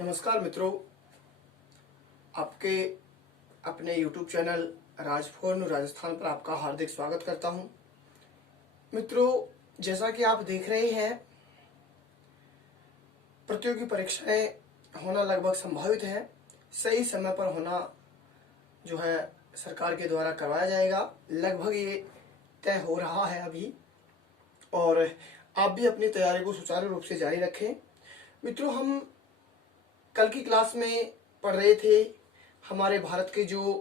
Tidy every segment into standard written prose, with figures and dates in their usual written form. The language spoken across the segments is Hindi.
नमस्कार मित्रों, आपके अपने YouTube चैनल राजफोन राजस्थान पर आपका हार्दिक स्वागत करता हूं। मित्रों, जैसा कि आप देख रहे हैं, प्रतियोगी परीक्षाएं होना लगभग संभावित है। सही समय पर होना जो है सरकार के द्वारा करवाया जाएगा। लगभग ये तय हो रहा है अभी, और आप भी अपनी तैयारी को सुचारू रूप से जारी रखें। मित्रों, हम कल की क्लास में पढ़ रहे थे हमारे भारत के जो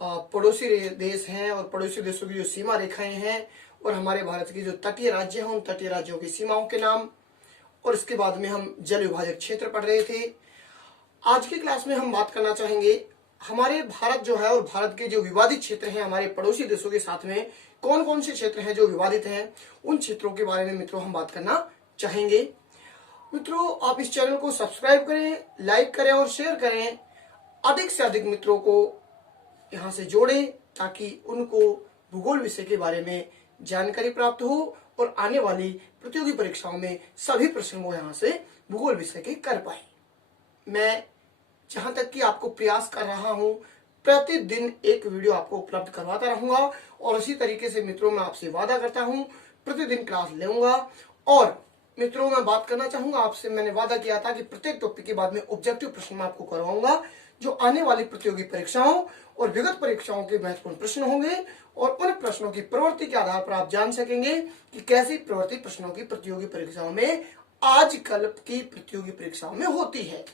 पड़ोसी देश हैं और पड़ोसी देशों की जो सीमा रेखाएं हैं, और हमारे भारत के जो तटीय राज्य हैं उन तटीय राज्यों की सीमाओं के नाम, और इसके बाद में हम जल विभाजक क्षेत्र पढ़ रहे थे। आज की क्लास में हम बात करना चाहेंगे हमारे भारत जो है और भारत के जो विवादित क्षेत्र हैं, हमारे पड़ोसी देशों के साथ में कौन कौन से क्षेत्र हैं जो विवादित हैं, उन क्षेत्रों के बारे में मित्रों हम बात करना चाहेंगे। मित्रों, आप इस चैनल को सब्सक्राइब करें, लाइक करें और शेयर करें। अधिक से अधिक मित्रों को यहां से जोड़ें ताकि उनको भूगोल विषय के बारे में जानकारी प्राप्त हो और आने वाली प्रतियोगी परीक्षाओं में सभी प्रश्न वो यहां से भूगोल विषय के कर पाए। मैं जहां तक कि आपको प्रयास कर रहा हूं, प्रतिदिन एक वीडियो आपको उपलब्ध करवाता रहूंगा, और इसी तरीके से मित्रों मैं आपसे वादा करता हूं प्रतिदिन क्लास लूंगा। और मित्रों, मैं बात करना चाहूंगा आपसे, मैंने वादा किया था कि प्रत्येक टॉपिक के बाद में ऑब्जेक्टिव प्रश्न मैं आपको करवाऊंगा जो आने वाली प्रतियोगी परीक्षाओं और विगत परीक्षाओं के महत्वपूर्ण प्रश्न होंगे, और उन प्रश्नों की प्रवृत्ति के आधार पर आप जान सकेंगे कि कैसी प्रवृत्ति प्रश्नों की प्रतियोगी परीक्षाओं में आजकल की प्रतियोगी परीक्षाओं में होती है।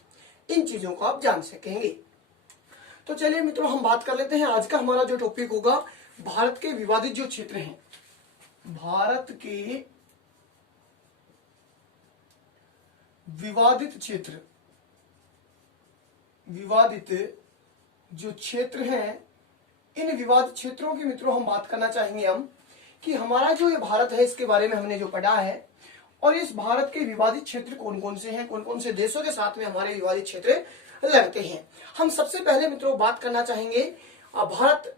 इन चीजों को आप जान सकेंगे। तो चलिए मित्रों, हम बात कर लेते हैं। आज का हमारा जो टॉपिक होगा भारत के विवादित जो क्षेत्र हैं, भारत के विवादित क्षेत्र, विवादित जो क्षेत्र हैं, इन विवादित क्षेत्रों की मित्रों हम बात करना चाहेंगे हम कि हमारा जो ये भारत है इसके बारे में हमने जो पढ़ा है, और इस भारत के विवादित क्षेत्र कौन कौन से हैं, कौन कौन से देशों के साथ में हमारे विवादित क्षेत्र लगते हैं। हम सबसे पहले मित्रों बात करना चाहेंगे भारत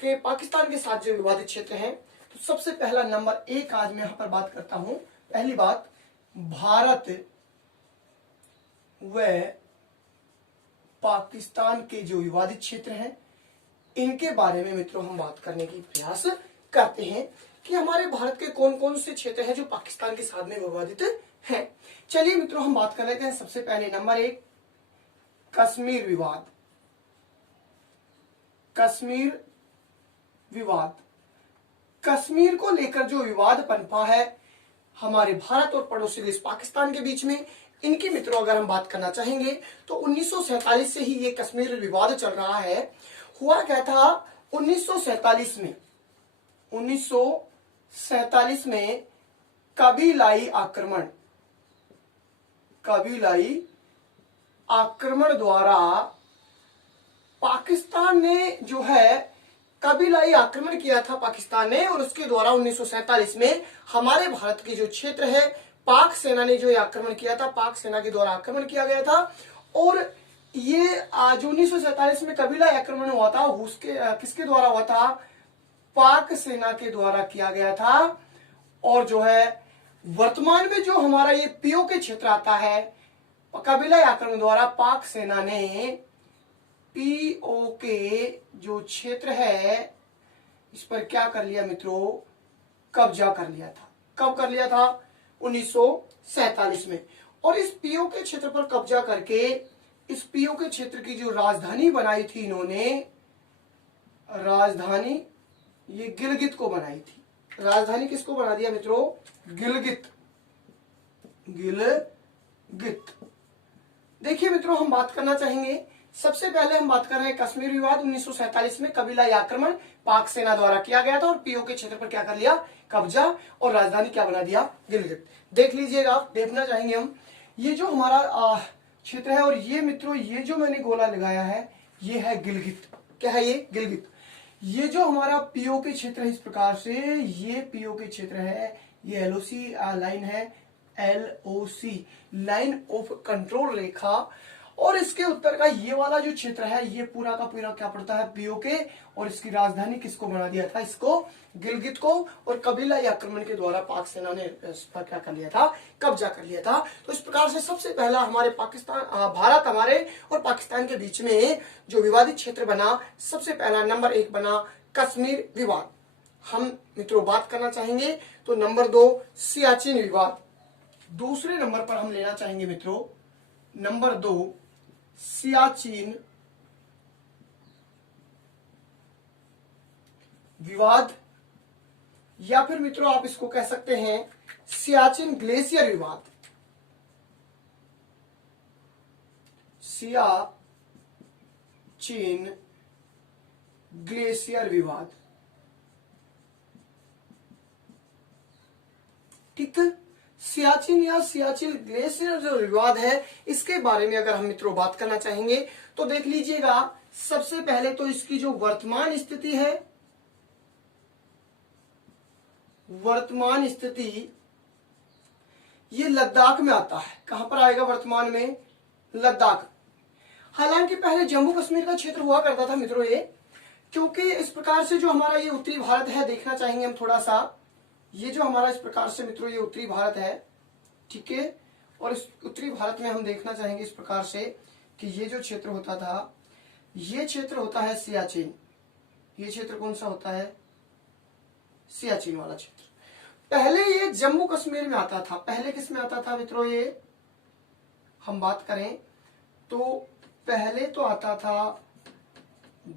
के पाकिस्तान के साथ जो विवादित क्षेत्र हैं। तो सबसे पहला नंबर एक आज मैं यहां पर बात करता हूं। पहली बात, भारत व पाकिस्तान के जो विवादित क्षेत्र हैं इनके बारे में मित्रों हम बात करने की प्रयास करते हैं कि हमारे भारत के कौन कौन से क्षेत्र हैं जो पाकिस्तान के साथ में विवादित हैं। चलिए मित्रों, हम बात कर लेते हैं। सबसे पहले नंबर एक, कश्मीर विवाद। कश्मीर विवाद, कश्मीर को लेकर जो विवाद पनपा है हमारे भारत और पड़ोसी देश पाकिस्तान के बीच में, इनकी मित्रों अगर हम बात करना चाहेंगे तो 1947 से ही ये कश्मीर विवाद चल रहा है। हुआ क्या था 1947 में, 1947 में कबीलाई आक्रमण, कबीलाई आक्रमण द्वारा पाकिस्तान ने जो है कबीलाई आक्रमण किया था पाकिस्तान ने, और उसके द्वारा 1947 में हमारे भारत के जो क्षेत्र है पाक सेना ने जो आक्रमण किया था, पाक सेना के द्वारा आक्रमण किया गया था। और ये जो 1947 में कबीलाई आक्रमण हुआ था उसके किसके द्वारा हुआ था, पाक सेना के द्वारा किया गया था। और जो है वर्तमान में जो हमारा ये पीओके क्षेत्र आता है, कबीलाई आक्रमण द्वारा पाक सेना ने पीओके जो क्षेत्र है इस पर क्या कर लिया मित्रों, कब्जा कर लिया था। कब कर लिया था, 1947 में। और इस पीओके क्षेत्र पर कब्जा करके इस पीओके क्षेत्र की जो राजधानी बनाई थी इन्होंने, राजधानी ये गिलगित को बनाई थी। राजधानी किसको बना दिया मित्रों, गिलगित, गिलगित। देखिए मित्रों, हम बात करना चाहेंगे, सबसे पहले हम बात कर रहे हैं कश्मीर विवाद। 1947 में कबीलाई आक्रमण पाक सेना द्वारा किया गया था और पीओके क्षेत्र पर क्या कर लिया, कब्जा, और राजधानी क्या बना दिया, गिलगित। देख लीजिएगा, आप देखना चाहेंगे हम, ये जो हमारा क्षेत्र है, और ये मित्रों ये जो मैंने गोला लगाया है ये है गिलगित। क्या है ये, गिलगित। ये जो हमारा पीओके क्षेत्र है इस प्रकार से, ये पीओके क्षेत्र है, ये एलओसी लाइन है, एलओसी लाइन ऑफ कंट्रोल रेखा। और इसके उत्तर का ये वाला जो क्षेत्र है ये पूरा का पूरा क्या पड़ता है पीओके, और इसकी राजधानी किसको बना दिया था, इसको गिलगित को, और कबीलाई आक्रमण के द्वारा पाक सेना ने इस पर क्या कर लिया था, कब्जा कर लिया था। तो इस प्रकार से सबसे पहला हमारे भारत हमारे और पाकिस्तान के बीच में जो विवादित क्षेत्र बना, सबसे पहला नंबर 1 बना कश्मीर विवाद। हम मित्रों बात करना चाहेंगे तो नंबर 2 सियाचिन विवाद। दूसरे नंबर पर हम लेना चाहेंगे मित्रों नंबर 2 सियाचिन विवाद, या फिर मित्रों आप इसको कह सकते हैं सियाचिन ग्लेशियर विवाद। सियाचिन ग्लेशियर विवाद, ठीक है। सियाचिन या सियाचिन ग्लेशियर जो विवाद है, इसके बारे में अगर हम मित्रों बात करना चाहेंगे तो देख लीजिएगा, सबसे पहले तो इसकी जो वर्तमान स्थिति है, वर्तमान स्थिति ये लद्दाख में आता है। कहां पर आएगा वर्तमान में, लद्दाख। हालांकि पहले जम्मू कश्मीर का क्षेत्र हुआ करता था मित्रों ये, क्योंकि इस प्रकार से जो हमारा ये उत्तरी भारत है, देखना चाहेंगे हम थोड़ा सा, ये जो हमारा इस प्रकार से मित्रों ये उत्तरी भारत है, ठीक है। और इस उत्तरी भारत में हम देखना चाहेंगे इस प्रकार से कि ये जो क्षेत्र होता था, ये क्षेत्र होता है सियाचिन। ये क्षेत्र कौन सा होता है, सियाचिन वाला क्षेत्र। पहले ये जम्मू कश्मीर में आता था। पहले किस में आता था मित्रों, ये हम बात करें तो पहले तो आता था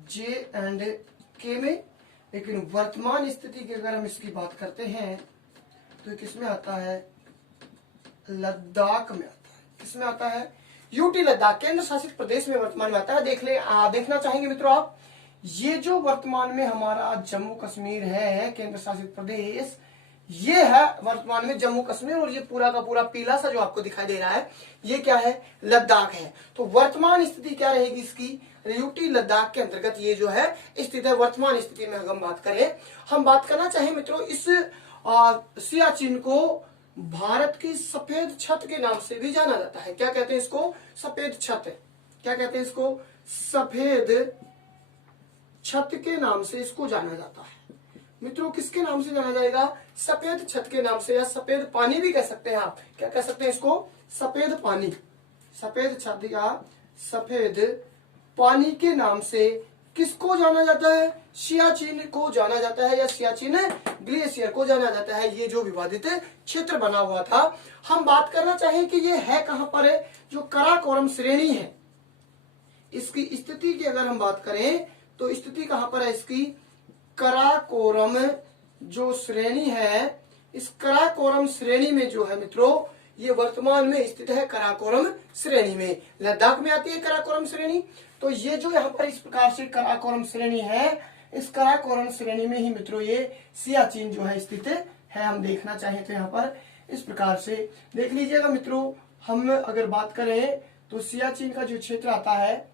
J&K में, लेकिन वर्तमान स्थिति की अगर हम इसकी बात करते हैं तो किसमें आता है, लद्दाख में आता है। किसमें आता है, यूटी लद्दाख केंद्र शासित प्रदेश में वर्तमान में आता है। देखना चाहेंगे मित्रों आप, ये जो वर्तमान में हमारा जम्मू कश्मीर है केंद्र शासित प्रदेश, ये है वर्तमान में जम्मू कश्मीर, और ये पूरा का पूरा पीला सा जो आपको दिखाई दे रहा है ये क्या है, लद्दाख है। तो वर्तमान स्थिति क्या रहेगी इसकी, यूटी लद्दाख के अंतर्गत ये जो है स्थित है। वर्तमान स्थिति में अगर हम बात करें, हम बात करना चाहें मित्रों, इस सियाचिन को भारत की सफेद छत के नाम से भी जाना जाता है। क्या कहते हैं इसको, सफेद छत। क्या कहते हैं इसको, सफेद छत के नाम से इसको जाना जाता है। मित्रों किसके नाम से जाना जाएगा, सफेद छत के नाम से, या सफेद पानी भी कह सकते हैं आप। क्या कह सकते हैं इसको, सफेद पानी, सफेद छत या सफेद पानी के नाम से किसको जाना जाता है, सियाचिन को जाना जाता है, या सियाचिन ग्लेशियर को जाना जाता है। ये जो विवादित क्षेत्र बना हुआ था, हम बात करना चाहें कि ये है कहां पर है, जो कराकोरम श्रेणी है, इसकी स्थिति की अगर हम बात करें तो स्थिति कहां पर है इसकी, कराकोरम जो श्रेणी है, इस कराकोरम श्रेणी में जो है मित्रों, ये वर्तमान में स्थित है कराकोरम श्रेणी में। लद्दाख में आती है कराकोरम श्रेणी। तो ये जो यहाँ पर इस प्रकार से कराकोरम श्रेणी है, इस कराकोरम श्रेणी में ही मित्रों ये सियाचिन जो है स्थित है। हम देखना चाहें तो यहाँ पर इस प्रकार से देख लीजिएगा मित्रों। हम अगर बात करें तो सियाचिन का जो क्षेत्र आता है,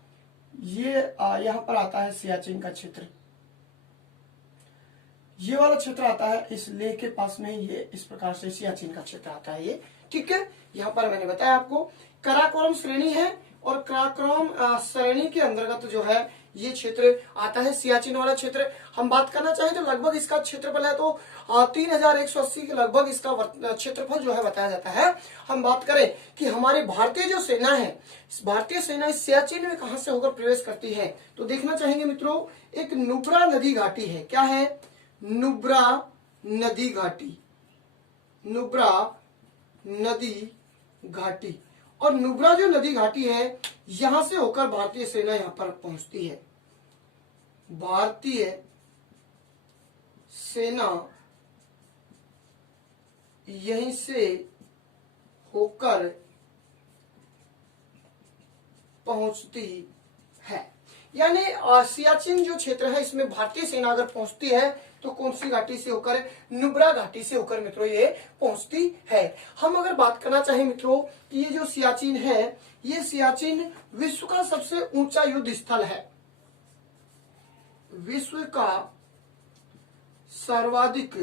ये यहाँ पर आता है सियाचिन का क्षेत्र, ये वाला क्षेत्र आता है इस लेह के पास में, ये इस प्रकार से सियाचिन का क्षेत्र आता है ये, ठीक है। यहाँ पर मैंने बताया आपको कराकोरम श्रेणी है, और कराकोरम श्रेणी के अंतर्गत जो है ये क्षेत्र आता है सियाचिन वाला क्षेत्र। हम बात करना चाहें तो लगभग इसका क्षेत्रफल है तो 3180 के लगभग इसका क्षेत्रफल जो है बताया जाता है। हम बात करें कि हमारी भारतीय जो सेना है, भारतीय सेना इस सियाचिन में कहां से होकर प्रवेश करती है, तो देखना चाहेंगे मित्रों, एक नुब्रा नदी घाटी है। क्या है, नुब्रा नदी घाटी, नुब्रा नदी घाटी। और नुब्रा जो नदी घाटी है, यहां से होकर भारतीय सेना यहां पर पहुंचती है। भारतीय सेना यहीं से होकर पहुंचती है। यानी सियाचिन जो क्षेत्र है इसमें भारतीय सेना अगर पहुंचती है तो कौन सी घाटी से होकर, नुब्रा घाटी से होकर मित्रों ये पहुंचती है। हम अगर बात करना चाहें मित्रों कि ये जो सियाचिन है, ये सियाचिन विश्व का सबसे ऊंचा युद्ध स्थल है, विश्व का सर्वाधिक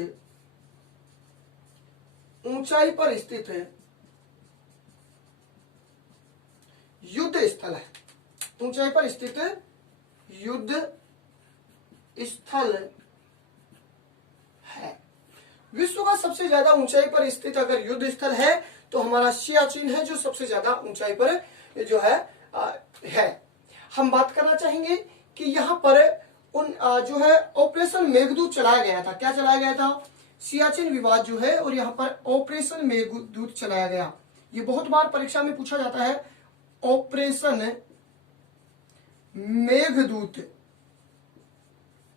ऊंचाई पर स्थित है युद्ध स्थल है, ऊंचाई पर स्थित युद्ध स्थल है। विश्व का सबसे ज्यादा ऊंचाई पर स्थित अगर युद्ध स्थल है तो हमारा सियाचिन है, जो सबसे ज्यादा ऊंचाई पर जो है। हम बात करना चाहेंगे कि यहाँ पर जो है ऑपरेशन मेघदूत चलाया गया था। क्या चलाया गया था? सियाचिन विवाद जो है, और यहाँ पर ऑपरेशन मेघदूत चलाया गया। ये बहुत बार परीक्षा में पूछा जाता है, ऑपरेशन मेघदूत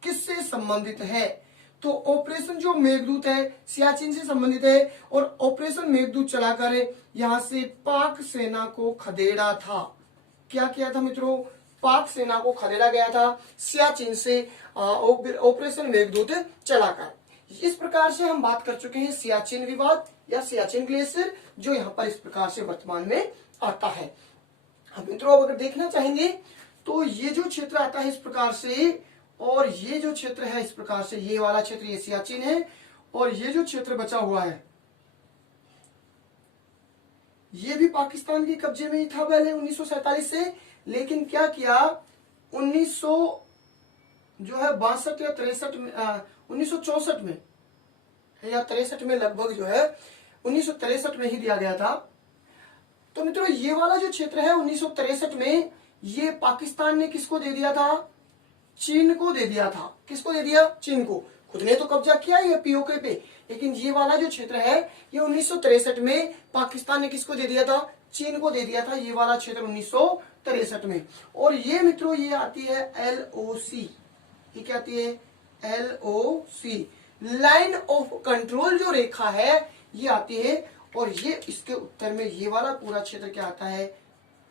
किससे संबंधित है? तो ऑपरेशन जो मेघदूत है सियाचिन से संबंधित है, और ऑपरेशन मेघदूत चलाकर यहां से पाक सेना को खदेड़ा था। क्या किया था मित्रों? पाक सेना को खदेड़ा गया था सियाचिन से ऑपरेशन मेघदूत चलाकर। इस प्रकार से हम बात कर चुके हैं सियाचिन विवाद या सियाचिन ग्लेशियर, जो यहाँ पर इस प्रकार से वर्तमान में आता है। हम मित्रों अगर देखना चाहेंगे तो ये जो क्षेत्र आता है इस प्रकार से, और ये जो क्षेत्र है इस प्रकार से, ये वाला क्षेत्र ये सियाचिन है, और ये जो क्षेत्र बचा हुआ है ये भी पाकिस्तान के कब्जे में ही था पहले 1947 से, लेकिन क्या किया 1962 या 63 में 1964 में या 63 में लगभग जो है 1963 में ही दिया गया था। तो मित्रों ये वाला जो क्षेत्र है 1963 में ये पाकिस्तान ने किसको दे दिया था? चीन को दे दिया था। किसको दे दिया? चीन को। खुद ने तो कब्जा किया ये पीओके पे, लेकिन ये वाला जो क्षेत्र है ये 1963 में पाकिस्तान ने किसको दे दिया था? चीन को दे दिया था, ये वाला क्षेत्र 1963 में। और ये मित्रों ये आती है LOC। ये क्या आती है? LOC, लाइन ऑफ कंट्रोल जो रेखा है ये आती है, और ये इसके उत्तर में ये वाला पूरा क्षेत्र क्या आता है?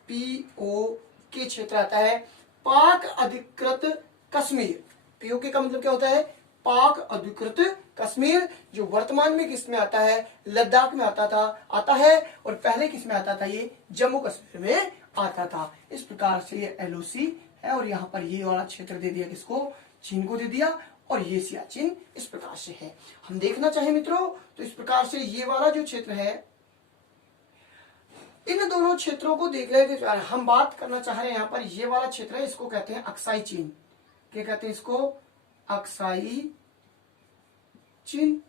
POK क्षेत्र आता है, पाक अधिकृत कश्मीर। पीओके का मतलब क्या होता है? पाक अधिकृत कश्मीर, जो वर्तमान में किस में आता है? लद्दाख में आता है, और पहले किस में आता था? ये जम्मू कश्मीर में आता था। इस प्रकार से ये LOC है, और यहाँ पर ये वाला क्षेत्र दे दिया किसको? चीन को दे दिया, और ये सियाचिन इस प्रकार से है। हम देखना चाहे मित्रों तो इस प्रकार से ये वाला जो क्षेत्र है, इन दोनों क्षेत्रों को देख रहे थे। हम बात करना चाह रहे हैं यहाँ पर ये वाला क्षेत्र है, इसको कहते हैं अक्साई चीन। क्या कहते हैं इसको? अक्साई चीन।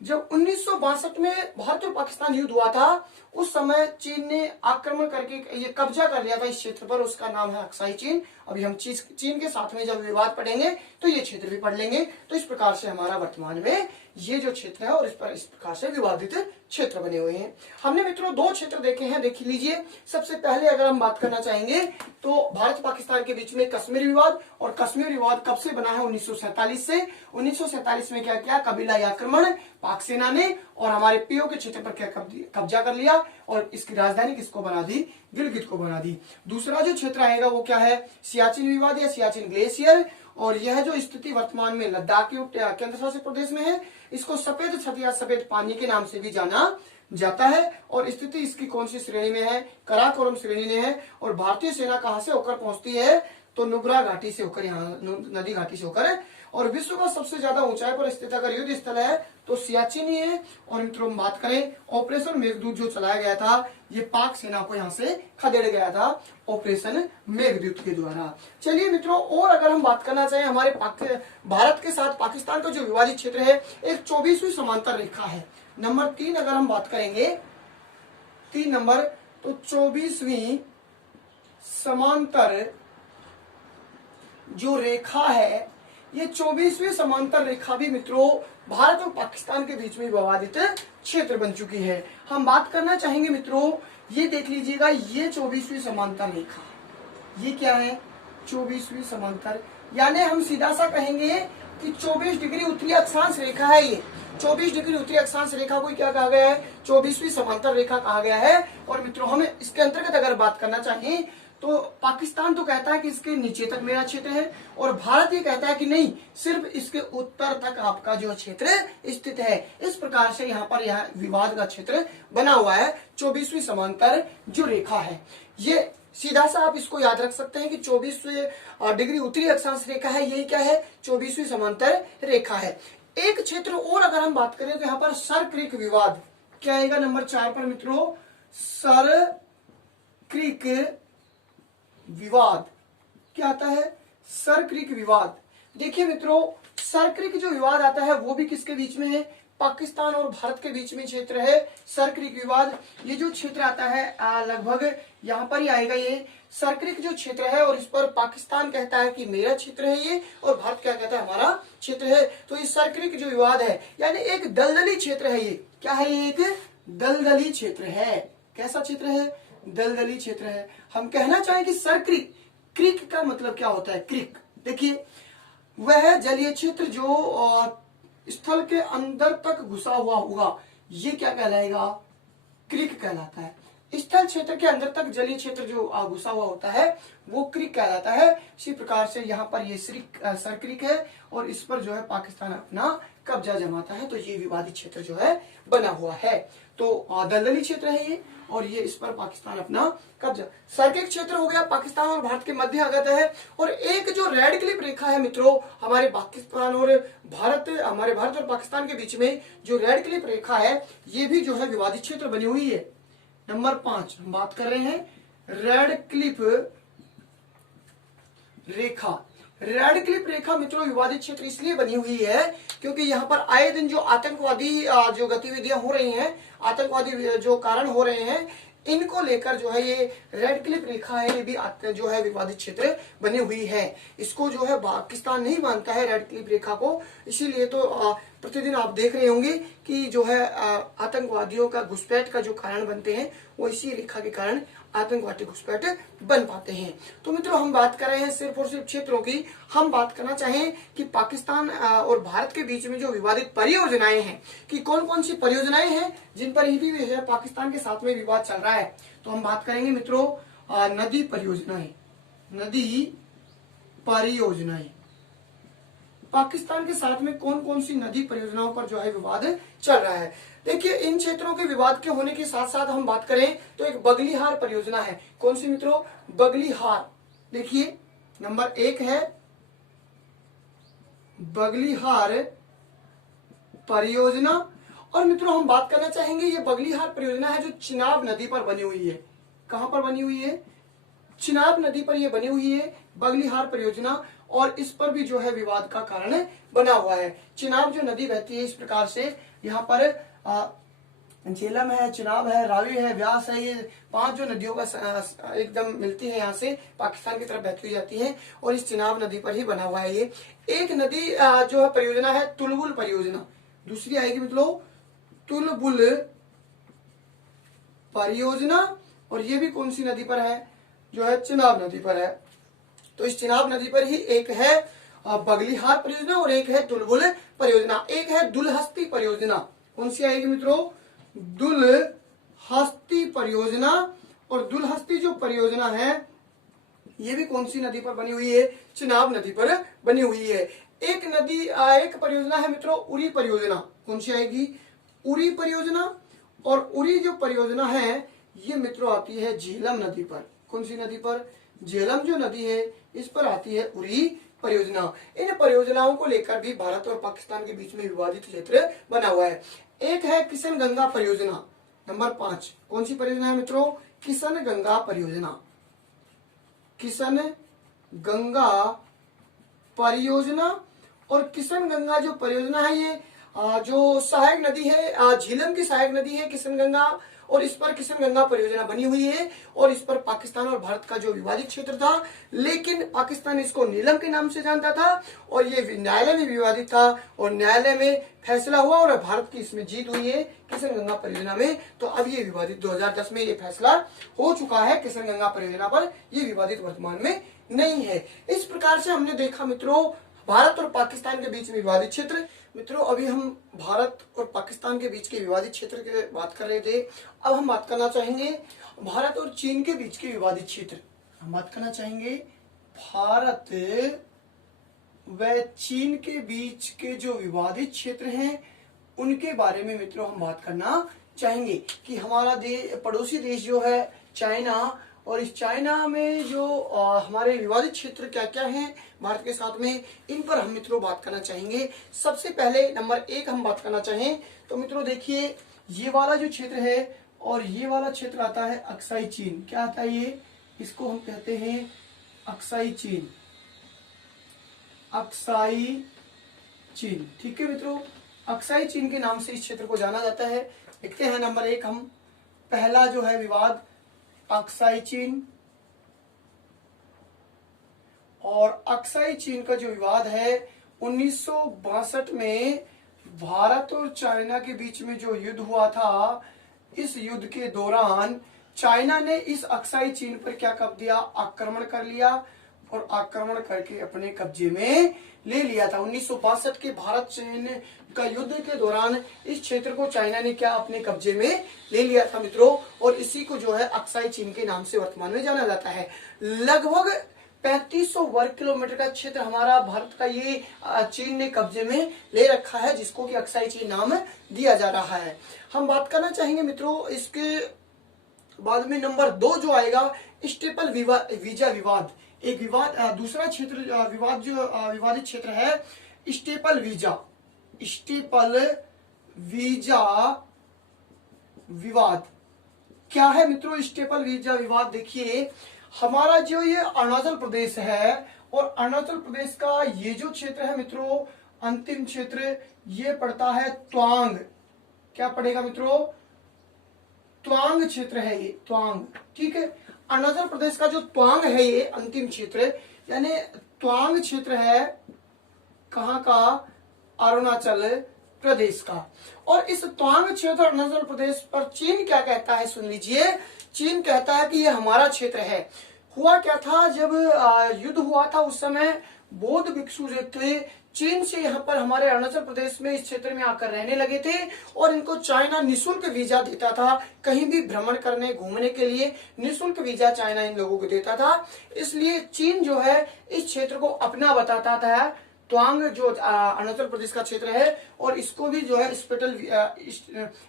जब 1962 में भारत और पाकिस्तान युद्ध हुआ था उस समय चीन ने आक्रमण करके ये कब्जा कर लिया था इस क्षेत्र पर, उसका नाम है अक्साई चीन। अभी हम चीन के साथ में जब विवाद पढ़ेंगे तो ये क्षेत्र भी पढ़ लेंगे। तो इस प्रकार से हमारा वर्तमान में ये जो क्षेत्र है और इस प्रकार से विवादित क्षेत्र बने हुए हैं। हमने मित्रों दो क्षेत्र देखे हैं, देख लीजिए। सबसे पहले अगर हम बात करना चाहेंगे तो भारत पाकिस्तान के बीच में कश्मीर विवाद, और कश्मीर विवाद कब से बना है? 1947 से। 1947 में क्या किया? कबीलाई आक्रमण, पाक सेना ने और हमारे पीओ के क्षेत्र पर क्या कब्जा कर लिया, और इसकी राजधानी किसको बना दी? गिलगित को बना दी। दूसरा जो क्षेत्र आएगा वो क्या है? सियाचिन विवाद या सियाचिन ग्लेशियर, और यह जो स्थिति वर्तमान में लद्दाख के केंद्र शासित प्रदेश में है, इसको सफेद छत या सफेद पानी के नाम से भी जाना जाता है। और स्थिति इसकी कौन सी श्रेणी में है? काराकोरम श्रेणी में है। और भारतीय सेना कहां से होकर पहुंचती है? तो नुब्रा घाटी से होकर, यहाँ नदी घाटी से होकर। और विश्व का सबसे ज्यादा ऊंचाई पर स्थित अगर युद्ध स्थल है तो सियाचिन ही है। और मित्रों हम बात करें ऑपरेशन मेघदूत जो चलाया गया था, ये पाक सेना को यहाँ से खदेड़ गया था ऑपरेशन मेघदूत के द्वारा। चलिए मित्रों, और अगर हम बात करना चाहें हमारे भारत के साथ पाकिस्तान का जो विवादित क्षेत्र है, एक 24वीं समांतर रेखा है। नंबर 3 अगर हम बात करेंगे, 3 नंबर, तो 24वीं समांतर जो रेखा है, ये 24वीं समांतर रेखा भी मित्रों भारत और पाकिस्तान के बीच में विवादित क्षेत्र बन चुकी है। हम बात करना चाहेंगे मित्रों, ये देख लीजिएगा, ये 24वीं समांतर रेखा, ये क्या है? 24वीं समांतर, यानी हम सीधा सा कहेंगे कि 24 डिग्री उत्तरी अक्षांश रेखा है। ये 24 डिग्री उत्तरी अक्षांश रेखा को क्या कहा गया है? 24वीं समांतर रेखा कहा गया है। और मित्रों हमें इसके अंतर्गत अगर बात करना चाहिए तो पाकिस्तान तो कहता है कि इसके नीचे तक मेरा क्षेत्र है, और भारत ये कहता है कि नहीं, सिर्फ इसके उत्तर तक आपका जो क्षेत्र स्थित है। इस प्रकार से यहाँ पर यह विवाद का क्षेत्र बना हुआ है 24वीं समांतर जो रेखा है। ये सीधा सा आप इसको याद रख सकते हैं कि 24 डिग्री उत्तरी अक्षांश रेखा है, यही क्या है? 24वीं समांतर रेखा है। एक क्षेत्र और अगर हम बात करें तो यहाँ पर सर क्रीक विवाद क्या आएगा? नंबर 4 पर मित्रों, सर क्रीक विवाद। क्या आता है? सर क्रीक विवाद। देखिए मित्रों, सर क्रीक जो विवाद आता है वो भी किसके बीच में है? पाकिस्तान और भारत के बीच में क्षेत्र है सर क्रीक विवाद। ये जो क्षेत्र आता है लगभग यहाँ पर ही आएगा। ये सर क्रीक जो क्षेत्र है, और इस पर पाकिस्तान कहता है कि मेरा क्षेत्र है ये, और भारत क्या कहता है? हमारा क्षेत्र है। तो ये सर क्रीक जो विवाद है, यानी एक दलदली क्षेत्र है। ये क्या है? ये एक दलदली क्षेत्र है। कैसा क्षेत्र है? दलदली क्षेत्र है। हम कहना चाहें कि सर क्रीक, क्रीक का मतलब क्या होता है? क्रीक देखिए, वह जलीय क्षेत्र जो स्थल के अंदर तक घुसा हुआ होगा, ये क्या कहलाएगा? क्रीक कहलाता है। स्थल क्षेत्र के अंदर तक जलीय क्षेत्र जो घुसा हुआ होता है वो क्रीक कहलाता है। इसी प्रकार से यहाँ पर ये सर क्रीक है, और इस पर जो है पाकिस्तान अपना कब्जा जमाता है। तो ये विवादित क्षेत्र जो है बना हुआ है। तो दलदली क्षेत्र है ये, और ये इस पर पाकिस्तान अपना कब्जा। सर्किट क्षेत्र हो गया, पाकिस्तान और भारत के मध्य आगत है। और एक जो रेड क्लिप रेखा है मित्रों, हमारे पाकिस्तान और हमारे भारत और पाकिस्तान के बीच में जो रेड क्लिप रेखा है, ये भी जो है विवादित क्षेत्र बनी हुई है। नंबर 5 हम बात कर रहे हैं रेड क्लिप रेखा। रेड क्लिप रेखा मित्रों विवादित क्षेत्र इसलिए बनी हुई है क्योंकि यहाँ पर आए दिन जो आतंकवादी जो गतिविधियां हो रही हैं, आतंकवादी जो कारण हो रहे हैं, इनको लेकर जो है ये रेड क्लिप रेखा है, ये भी जो है विवादित क्षेत्र बनी हुई है। इसको जो है पाकिस्तान नहीं मानता है रेड क्लिप रेखा को, इसीलिए तो प्रतिदिन आप देख रहे होंगे कि जो है आतंकवादियों का घुसपैठ का जो कारण बनते हैं वो इसी रेखा के कारण आतंकवादी घुसपैठ बन पाते हैं। तो मित्रों हम बात कर रहे हैं सिर्फ और सिर्फ क्षेत्रों की। हम बात करना चाहें कि पाकिस्तान और भारत के बीच में जो विवादित परियोजनाएं हैं, कि कौन कौन सी परियोजनाएं हैं जिन पर ही भी पाकिस्तान के साथ में विवाद चल रहा है। तो हम बात करेंगे मित्रों नदी परियोजनाएं। नदी परियोजनाएं पाकिस्तान के साथ में कौन कौन सी नदी परियोजनाओं पर जो है विवाद चल रहा है। देखिए इन क्षेत्रों के विवाद के होने के साथ साथ हम बात करें तो एक बगलीहार परियोजना है। कौन सी मित्रों? बगलीहार। देखिए नंबर 1 है बगलीहार परियोजना। और मित्रों हम बात करना चाहेंगे ये बगलीहार परियोजना है जो चिनाब नदी पर बनी हुई है। कहां पर बनी हुई है? चिनाब नदी पर यह बनी हुई है बगलीहार परियोजना, और इस पर भी जो है विवाद का कारण बना हुआ है। चिनाब जो नदी बहती है इस प्रकार से, यहाँ पर झेलम है, चिनाब है, रावी है, व्यास है, ये 5 जो नदियों का एकदम मिलती है, यहाँ से पाकिस्तान की तरफ बहती हुई जाती है, और इस चिनाब नदी पर ही बना हुआ है ये। एक नदी जो है परियोजना है तुलबुल परियोजना। दूसरी आएगी मित्रों तुलबुल परियोजना, और ये भी कौन सी नदी पर है? जो है चिनाब नदी पर है। तो इस चिनाब नदी पर ही एक है बगलीहार परियोजना और एक है तुलबुल परियोजना। एक है दुलहस्ती परियोजना। कौन सी आएगी मित्रों? दुलहस्ती परियोजना। और दुलहस्ती जो परियोजना है ये भी कौन सी नदी पर बनी हुई है? चिनाब नदी पर बनी हुई है। एक परियोजना है मित्रों उरी परियोजना। कौन सी आएगी? उरी परियोजना। और उरी जो परियोजना है ये मित्रों आती है झेलम नदी पर। कौन सी नदी पर? झेलम जो नदी है इस पर आती है उरी परियोजना। इन परियोजनाओं को लेकर भी भारत और पाकिस्तान के बीच में विवादित क्षेत्र बना हुआ है। एक है किशन गंगा परियोजना। नंबर 5 कौन सी परियोजना है मित्रों? किशन गंगा परियोजना। किशन गंगा परियोजना। और किशन गंगा जो परियोजना है ये जो सहायक नदी है, झीलम की सहायक नदी है किशन गंगा, और इस पर किशन गंगा परियोजना बनी हुई है। और इस पर पाकिस्तान और भारत का जो विवादित क्षेत्र था, लेकिन पाकिस्तान इसको नीलम के नाम से जानता था, और ये न्यायालय में विवादित था, और न्यायालय में फैसला हुआ और भारत की इसमें जीत हुई है किशन गंगा परियोजना में। तो अब ये विवादित 2010 में ये फैसला हो चुका है किशन गंगा परियोजना पर, ये विवादित वर्तमान में नहीं है। इस प्रकार से हमने देखा मित्रों भारत और पाकिस्तान के बीच में विवादित क्षेत्र। मित्रों अभी हम भारत और पाकिस्तान के बीच के विवादित क्षेत्र की बात कर रहे थे। अब हम बात करना चाहेंगे भारत और चीन के बीच के विवादित क्षेत्र। हम बात करना चाहेंगे भारत व चीन के बीच के जो विवादित क्षेत्र हैं उनके बारे में मित्रों हम बात करना चाहेंगे कि हमारा पड़ोसी देश जो है चाइना, और इस चाइना में जो हमारे विवादित क्षेत्र क्या क्या हैं भारत के साथ में, इन पर हम मित्रों बात करना चाहेंगे। सबसे पहले नंबर 1 हम बात करना चाहें तो मित्रों देखिए ये वाला जो क्षेत्र है और ये वाला क्षेत्र आता है अक्साई चीन। क्या आता है ये? इसको हम कहते हैं अक्साई चीन, अक्साई चीन। ठीक है मित्रों, अक्साई चीन के नाम से इस क्षेत्र को जाना जाता है। देखते हैं नंबर 1 हम, पहला जो है विवाद अक्साई चीन। और अक्साई चीन का जो विवाद है 1962 में भारत और चाइना के बीच में जो युद्ध हुआ था, इस युद्ध के दौरान चाइना ने इस अक्साई चीन पर क्या कर दिया? आक्रमण कर लिया और आक्रमण करके अपने कब्जे में ले लिया था। 1962 के भारत चीन का युद्ध के दौरान इस क्षेत्र को चाइना ने क्या अपने कब्जे में ले लिया था मित्रों, और इसी को जो है अक्साई चीन के नाम से वर्तमान में जाना जाता है। लगभग 3500 वर्ग किलोमीटर का क्षेत्र हमारा भारत का ये चीन ने कब्जे में ले रखा है, जिसको कि अक्साई चीन नाम दिया जा रहा है। हम बात करना चाहेंगे मित्रों इसके बाद में नंबर 2 जो आएगा स्टेपल वीजा विवाद। एक विवाद, दूसरा क्षेत्र विवाद जो विवादित क्षेत्र है स्टेपल वीजा, स्टेपल वीजा विवाद। क्या है मित्रों स्टेपल वीजा विवाद? देखिए हमारा जो ये अरुणाचल प्रदेश है, और अरुणाचल प्रदेश का ये जो क्षेत्र है मित्रों, अंतिम क्षेत्र ये पड़ता है त्वांग। क्या पड़ेगा मित्रों? त्वांग क्षेत्र है ये, त्वांग। ठीक है, अरुणाचल प्रदेश का जो त्वांग है ये अंतिम क्षेत्र, यानी त्वांग क्षेत्र है कहाँ का? अरुणाचल प्रदेश का। और इस त्वांग क्षेत्र अरुणाचल प्रदेश पर चीन क्या कहता है? सुन लीजिए, चीन कहता है कि ये हमारा क्षेत्र है। हुआ क्या था, जब युद्ध हुआ था उस समय बौद्ध भिक्षु जो थे चीन से यहाँ पर हमारे अरुणाचल प्रदेश में इस क्षेत्र में आकर रहने लगे थे, और इनको चाइना निशुल्क वीजा देता था। कहीं भी भ्रमण करने घूमने के लिए निशुल्क वीजा चाइना इन लोगों को देता था। इसलिए चीन जो है इस क्षेत्र को अपना बताता था, त्वांग जो अरुणाचल प्रदेश का क्षेत्र है, और इसको भी जो है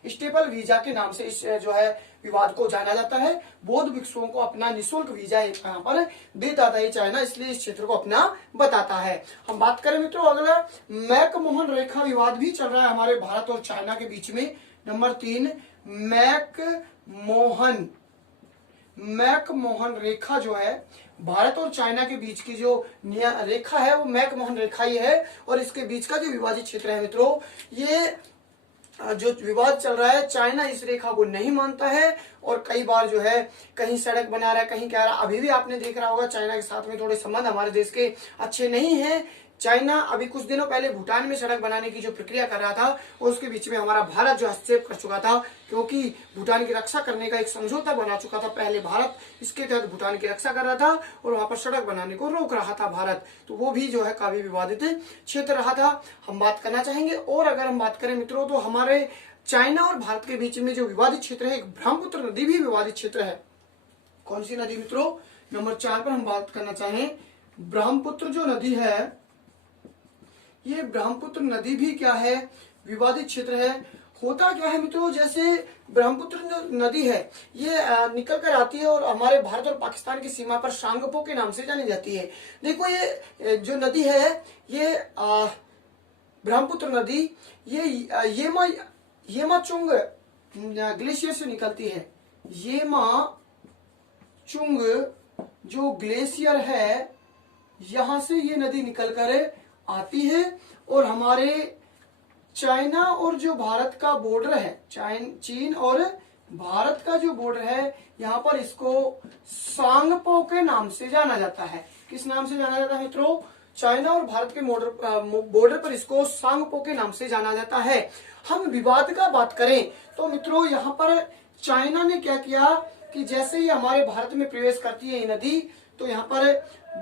स्टेपल वीजा के नाम से इस जो है विवाद को जाना जाता है। बौद्ध भिक्षुओं को अपना निशुल्क वीजा यहाँ पर देता था ये चाइना, इसलिए इस क्षेत्र को अपना बताता है। हम बात करें मित्रों अगला मैकमोहन रेखा विवाद भी चल रहा है हमारे भारत और चाइना के बीच में। नंबर 3 मैकमोहन रेखा जो है भारत और चाइना के बीच की जो रेखा है वो मैकमोहन रेखा ही है, और इसके बीच का जो विवादित क्षेत्र है मित्रों, ये जो विवाद चल रहा है चाइना इस रेखा को नहीं मानता है, और कई बार जो है कहीं सड़क बना रहा है, कहीं क्या रहा। अभी भी आपने देख रहा होगा चाइना के साथ में थोड़े संबंध हमारे देश के अच्छे नहीं है। चाइना अभी कुछ दिनों पहले भूटान में सड़क बनाने की जो प्रक्रिया कर रहा था, और उसके बीच में हमारा भारत जो हस्तक्षेप कर चुका था, क्योंकि भूटान की रक्षा करने का एक समझौता बना चुका था पहले भारत, इसके तहत भूटान की रक्षा कर रहा था और वहां पर सड़क बनाने को रोक रहा था भारत, तो वो भी जो है काफी विवादित क्षेत्र रहा था। हम बात करना चाहेंगे, और अगर हम बात करें मित्रों तो हमारे चाइना और भारत के बीच में जो विवादित क्षेत्र है, एक ब्रह्मपुत्र नदी भी विवादित क्षेत्र है। कौन सी नदी मित्रों? नंबर 4 पर हम बात करना चाहें ब्रह्मपुत्र जो नदी है, ये ब्रह्मपुत्र नदी भी क्या है? विवादित क्षेत्र है। होता क्या है मित्रों, जैसे ब्रह्मपुत्र जो नदी है ये निकल कर आती है और हमारे भारत और पाकिस्तान की सीमा पर सांगपो के नाम से जानी जाती है। देखो ये जो नदी है ये ब्रह्मपुत्र नदी ये येमाचुंग ग्लेशियर से निकलती है। येमाचुंग जो ग्लेशियर है यहां से ये नदी निकलकर आती है, और हमारे चाइना और जो भारत का बॉर्डर है, चीन और भारत का जो बॉर्डर है, यहाँ पर इसको सांगपो के नाम से जाना जाता है। किस नाम से जाना जाता है मित्रों? चाइना और भारत के बॉर्डर पर इसको सांगपो के नाम से जाना जाता है। हम विवाद का बात करें तो मित्रों यहाँ पर चाइना ने क्या किया कि जैसे ही हमारे भारत में प्रवेश करती है ये नदी, तो यहाँ पर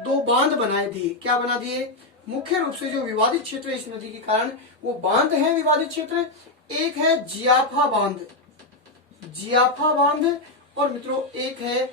2 बांध बनाए दिए। क्या बना दिए? मुख्य रूप से जो विवादित क्षेत्र है इस नदी के कारण वो बांध है विवादित क्षेत्र। एक है जियाफा बांध, और मित्रों एक है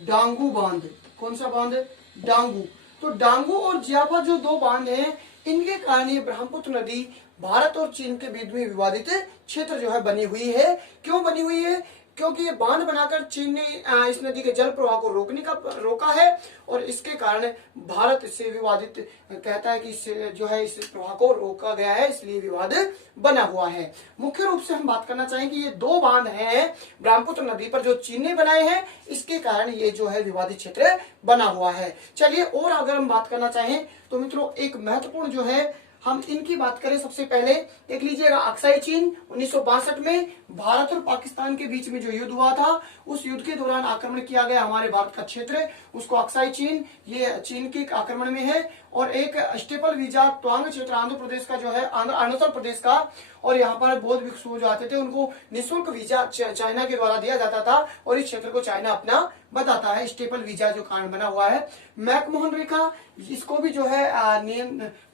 डांगू बांध। कौन सा बांध? डांगू। तो डांगू और जियाफा जो 2 बांध हैं, इनके कारण ये ब्रह्मपुत्र नदी भारत और चीन के बीच में विवादित क्षेत्र जो है बनी हुई है। क्यों बनी हुई है? क्योंकि ये बांध बनाकर चीन ने इस नदी के जल प्रवाह को रोका है और इसके कारण भारत इससे विवादित कहता है कि इससे जो है इस प्रवाह को रोका गया है, इसलिए विवाद बना हुआ है। मुख्य रूप से हम बात करना चाहें कि ये 2 बांध हैं ब्रह्मपुत्र नदी पर जो चीन ने बनाए हैं, इसके कारण ये जो है विवादित क्षेत्र बना हुआ है। चलिए और अगर हम बात करना चाहें तो मित्रों एक महत्वपूर्ण जो है हम इनकी बात करें, सबसे पहले देख लीजिएगा अक्साई चीन 1962 में भारत और पाकिस्तान के बीच में जो युद्ध हुआ था, उस युद्ध के दौरान आक्रमण किया गया हमारे भारत का क्षेत्र, उसको अक्साई चीन, ये चीन के आक्रमण में है। और एक स्टेपल वीजा त्वांग क्षेत्र आंध्र प्रदेश का जो है अरुणाचल प्रदेश का, और यहाँ पर बौद्ध भिक्षु जो आते थे उनको निःशुल्क वीजा चाइना के द्वारा दिया जाता था और इस क्षेत्र को चाइना अपना बताता है। स्टेपल वीजा जो कारण बना हुआ है। मैकमोहन रेखा, इसको भी जो है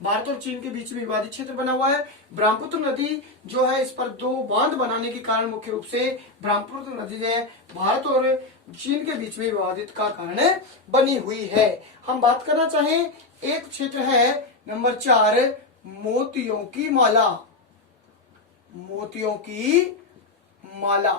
भारत और चीन के बीच में विवादित क्षेत्र बना हुआ है। ब्रह्मपुत्र नदी जो है, इस पर 2 बांध बनाने के कारण मुख्य रूप से ब्रह्मपुत्र नदी जो है भारत और चीन के बीच में विवादित का कारण बनी हुई है। हम बात करना चाहें एक क्षेत्र है नंबर 4 मोतियों की माला। मोतियों की माला,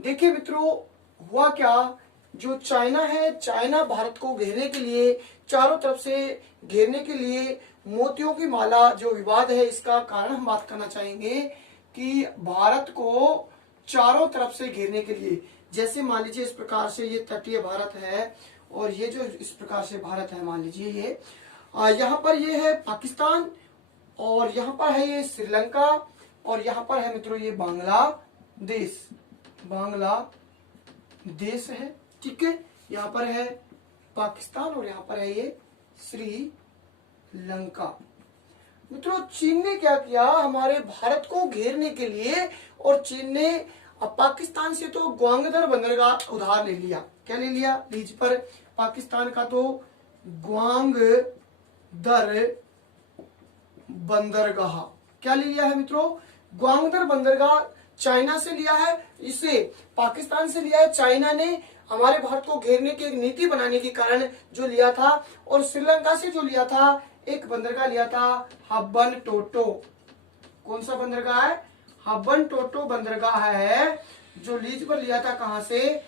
देखिए मित्रों हुआ क्या, जो चाइना है, चाइना भारत को घेरने के लिए, चारों तरफ से घेरने के लिए मोतियों की माला जो विवाद है, इसका कारण हम बात करना चाहेंगे कि भारत को चारों तरफ से घेरने के लिए, जैसे मान लीजिए इस प्रकार से ये तटीय भारत है और ये जो इस प्रकार से भारत है, मान लीजिए ये यहाँ पर ये है पाकिस्तान और यहाँ पर है ये श्रीलंका और यहाँ पर है मित्रों ये बांग्लादेश है, ठीक है। यहाँ पर है पाकिस्तान और यहाँ पर है ये श्रीलंका। मित्रों चीन ने क्या किया, हमारे भारत को घेरने के लिए, और चीन ने पाकिस्तान से तो ग्वांगदर बंदरगाह उधार ले लिया। क्या ले लिया, लीज पर, पाकिस्तान का तो ग्वांगदर बंदरगाह क्या ले लिया है मित्रों, ग्वांगदर बंदरगाह चाइना से लिया है, इसे पाकिस्तान से लिया है। चाइना ने हमारे भारत को घेरने की एक नीति बनाने के कारण जो लिया था, और श्रीलंका से जो लिया था एक बंदरगाह लिया था हब्बन टोटो। कौन सा बंदरगाह है, हब्बन टोटो बंदरगाह है, जो लीज पर लिया था, कहां से,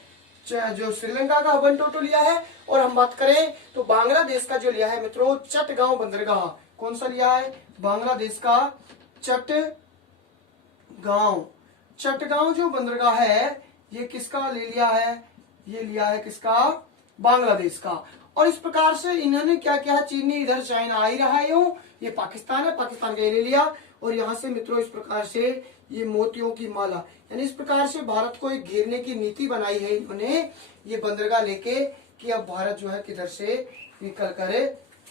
जो श्रीलंका का हब्बन टोटो लिया है। और हम बात करें तो बांग्लादेश का जो लिया है मित्रों चटगांव बंदरगाह, कौन सा लिया है, बांग्लादेश का चटगांव जो बंदरगाह है, ये किसका ले लिया है, ये लिया है किसका, बांग्लादेश का। और इस प्रकार से इन्होंने क्या किया, चीन ने इधर चाइना आ ही रहा है, यूं ये पाकिस्तान है, पाकिस्तान का ले लिया, और यहाँ से मित्रों इस प्रकार से ये मोतियों की माला, यानी इस प्रकार से भारत को एक घेरने की नीति बनाई है इन्होंने, ये बंदरगाह लेके, कि अब भारत जो है किधर से निकल कर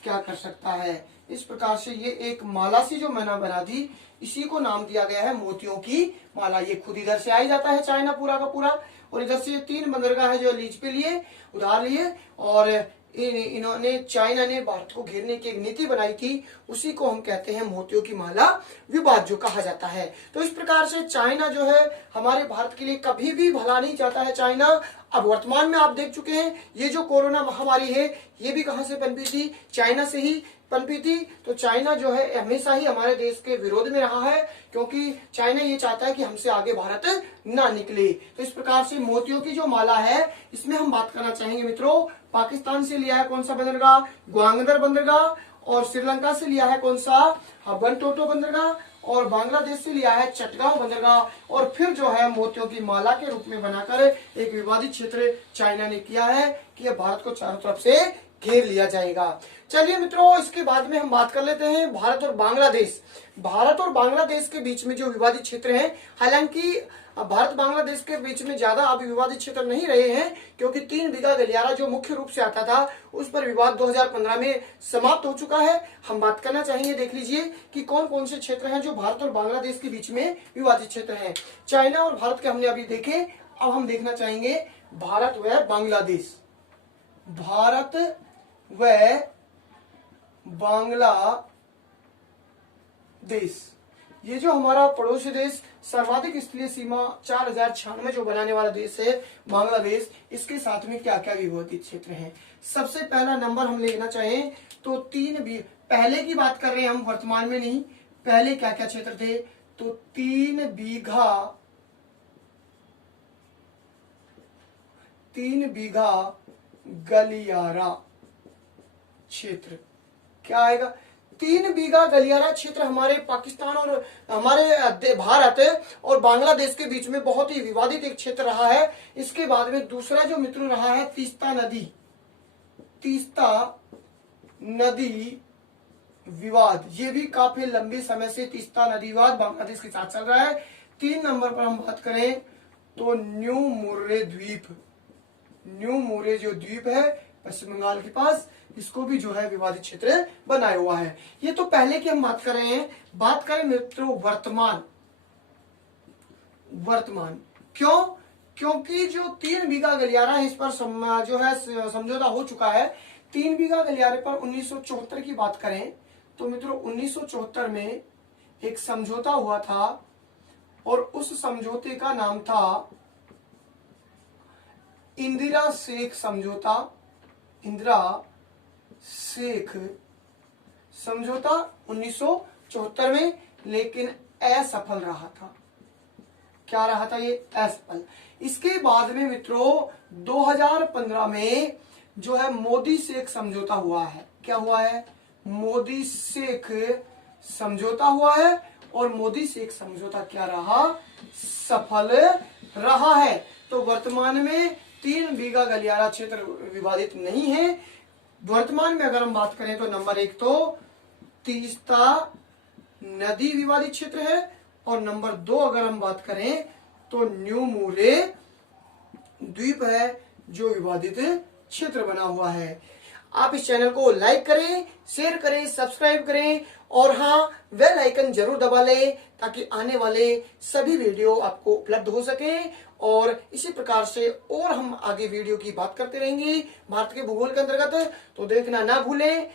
क्या कर सकता है। इस प्रकार से ये एक माला सी जो मैंने बना दी, इसी को नाम दिया गया है मोतियों की माला। ये खुद इधर से आ ही जाता है चाइना पूरा का पूरा, और इधर से 3 बंदरगाह है जो लीज पे लिए, उधार लिए, और इन्होंने चाइना ने भारत को घेरने की एक नीति बनाई थी, उसी को हम कहते हैं मोतियों की माला विवाद जो कहा जाता है। तो इस प्रकार से चाइना जो है हमारे भारत के लिए कभी भी भला नहीं चाहता है चाइना। अब वर्तमान में आप देख चुके हैं ये जो कोरोना महामारी है, ये भी कहां से पनपी थी, चाइना से ही पनपी थी। तो चाइना जो है हमेशा ही हमारे देश के विरोध में रहा है, क्योंकि चाइना ये चाहता है कि हमसे आगे भारत ना निकले। तो इस प्रकार से मोतियों की जो माला है, इसमें हम बात करना चाहेंगे मित्रों, पाकिस्तान से लिया है कौन सा बंदरगाह, ग्वांगदर बंदरगाह, और श्रीलंका से लिया है कौन सा, हब्बन टोटो बंदरगाह, और बांग्लादेश से लिया है चटगांव बंदरगाह, और फिर जो है मोतियों की माला के रूप में बनाकर एक विवादित क्षेत्र चाइना ने किया है कि अब भारत को चारों तरफ से घेर लिया जाएगा। चलिए मित्रों, इसके बाद में हम बात कर लेते हैं भारत और बांग्लादेश। भारत और बांग्लादेश के बीच में जो विवादित क्षेत्र हैं, हालांकि भारत बांग्लादेश के बीच में ज्यादा अभी विवादित क्षेत्र नहीं रहे हैं, क्योंकि 3 बीघा गलियारा जो मुख्य रूप से आता था, उस पर विवाद 2015 में समाप्त हो चुका है। हम बात करना चाहेंगे, देख लीजिए कि कौन कौन से क्षेत्र हैं जो भारत और बांग्लादेश के बीच में विवादित क्षेत्र हैं। चाइना और भारत के हमने अभी देखे, अब हम देखना चाहेंगे भारत व बांग्लादेश। भारत व बांग्लादेश, ये जो हमारा पड़ोसी देश, सर्वाधिक स्थलीय सीमा 4096 जो बनाने वाला देश है बांग्लादेश, इसके साथ में क्या क्या विवादित क्षेत्र हैं। सबसे पहला नंबर हम लेना चाहें तो 3 पहले की बात कर रहे हैं हम, वर्तमान में नहीं, पहले क्या क्या क्षेत्र थे, तो 3 बीघा 3 बीघा गलियारा क्षेत्र। क्या आएगा? 3 बीघा गलियारा क्षेत्र हमारे पाकिस्तान और हमारे भारत और बांग्लादेश के बीच में बहुत ही विवादित एक क्षेत्र रहा है। इसके बाद में दूसरा जो मित्रों रहा है तीस्ता नदी, तीस्ता नदी विवाद। ये भी काफी लंबे समय से तीस्ता नदी विवाद बांग्लादेश के साथ चल रहा है। 3 नंबर पर हम बात करें तो न्यू मुर्रे द्वीप, न्यू मुर्रे जो द्वीप है पश्चिम बंगाल के पास, इसको भी जो है विवादित क्षेत्र बनाया हुआ है। ये तो पहले की हम बात कर रहे हैं। बात करें मित्रों वर्तमान, वर्तमान क्यों? क्योंकि जो 3 बीघा गलियारा है इस पर जो है समझौता हो चुका है। 3 बीघा गलियारे पर 1974 की बात करें तो मित्रों 1974 में एक समझौता हुआ था और उस समझौते का नाम था इंदिरा शेख समझौता, इंदिरा शेख समझौता 1974 में, लेकिन असफल रहा था। क्या रहा था? ये असफल। इसके बाद में मित्रों 2015 में जो है मोदी शेख समझौता हुआ है। क्या हुआ है? मोदी शेख समझौता हुआ है और मोदी शेख समझौता क्या रहा? सफल रहा है। तो वर्तमान में 3 बीघा गलियारा क्षेत्र विवादित नहीं है। वर्तमान में अगर हम बात करें तो नंबर 1 तो तीस्ता नदी विवादित क्षेत्र है और नंबर 2 अगर हम बात करें तो न्यू मुर्रे द्वीप है जो विवादित क्षेत्र बना हुआ है। आप इस चैनल को लाइक करें, शेयर करें, सब्सक्राइब करें और हाँ बेल आइकन जरूर दबा लें ताकि आने वाले सभी वीडियो आपको उपलब्ध हो सके। और इसी प्रकार से और हम आगे वीडियो की बात करते रहेंगे भारत के भूगोल के अंतर्गत, तो देखना ना भूलें।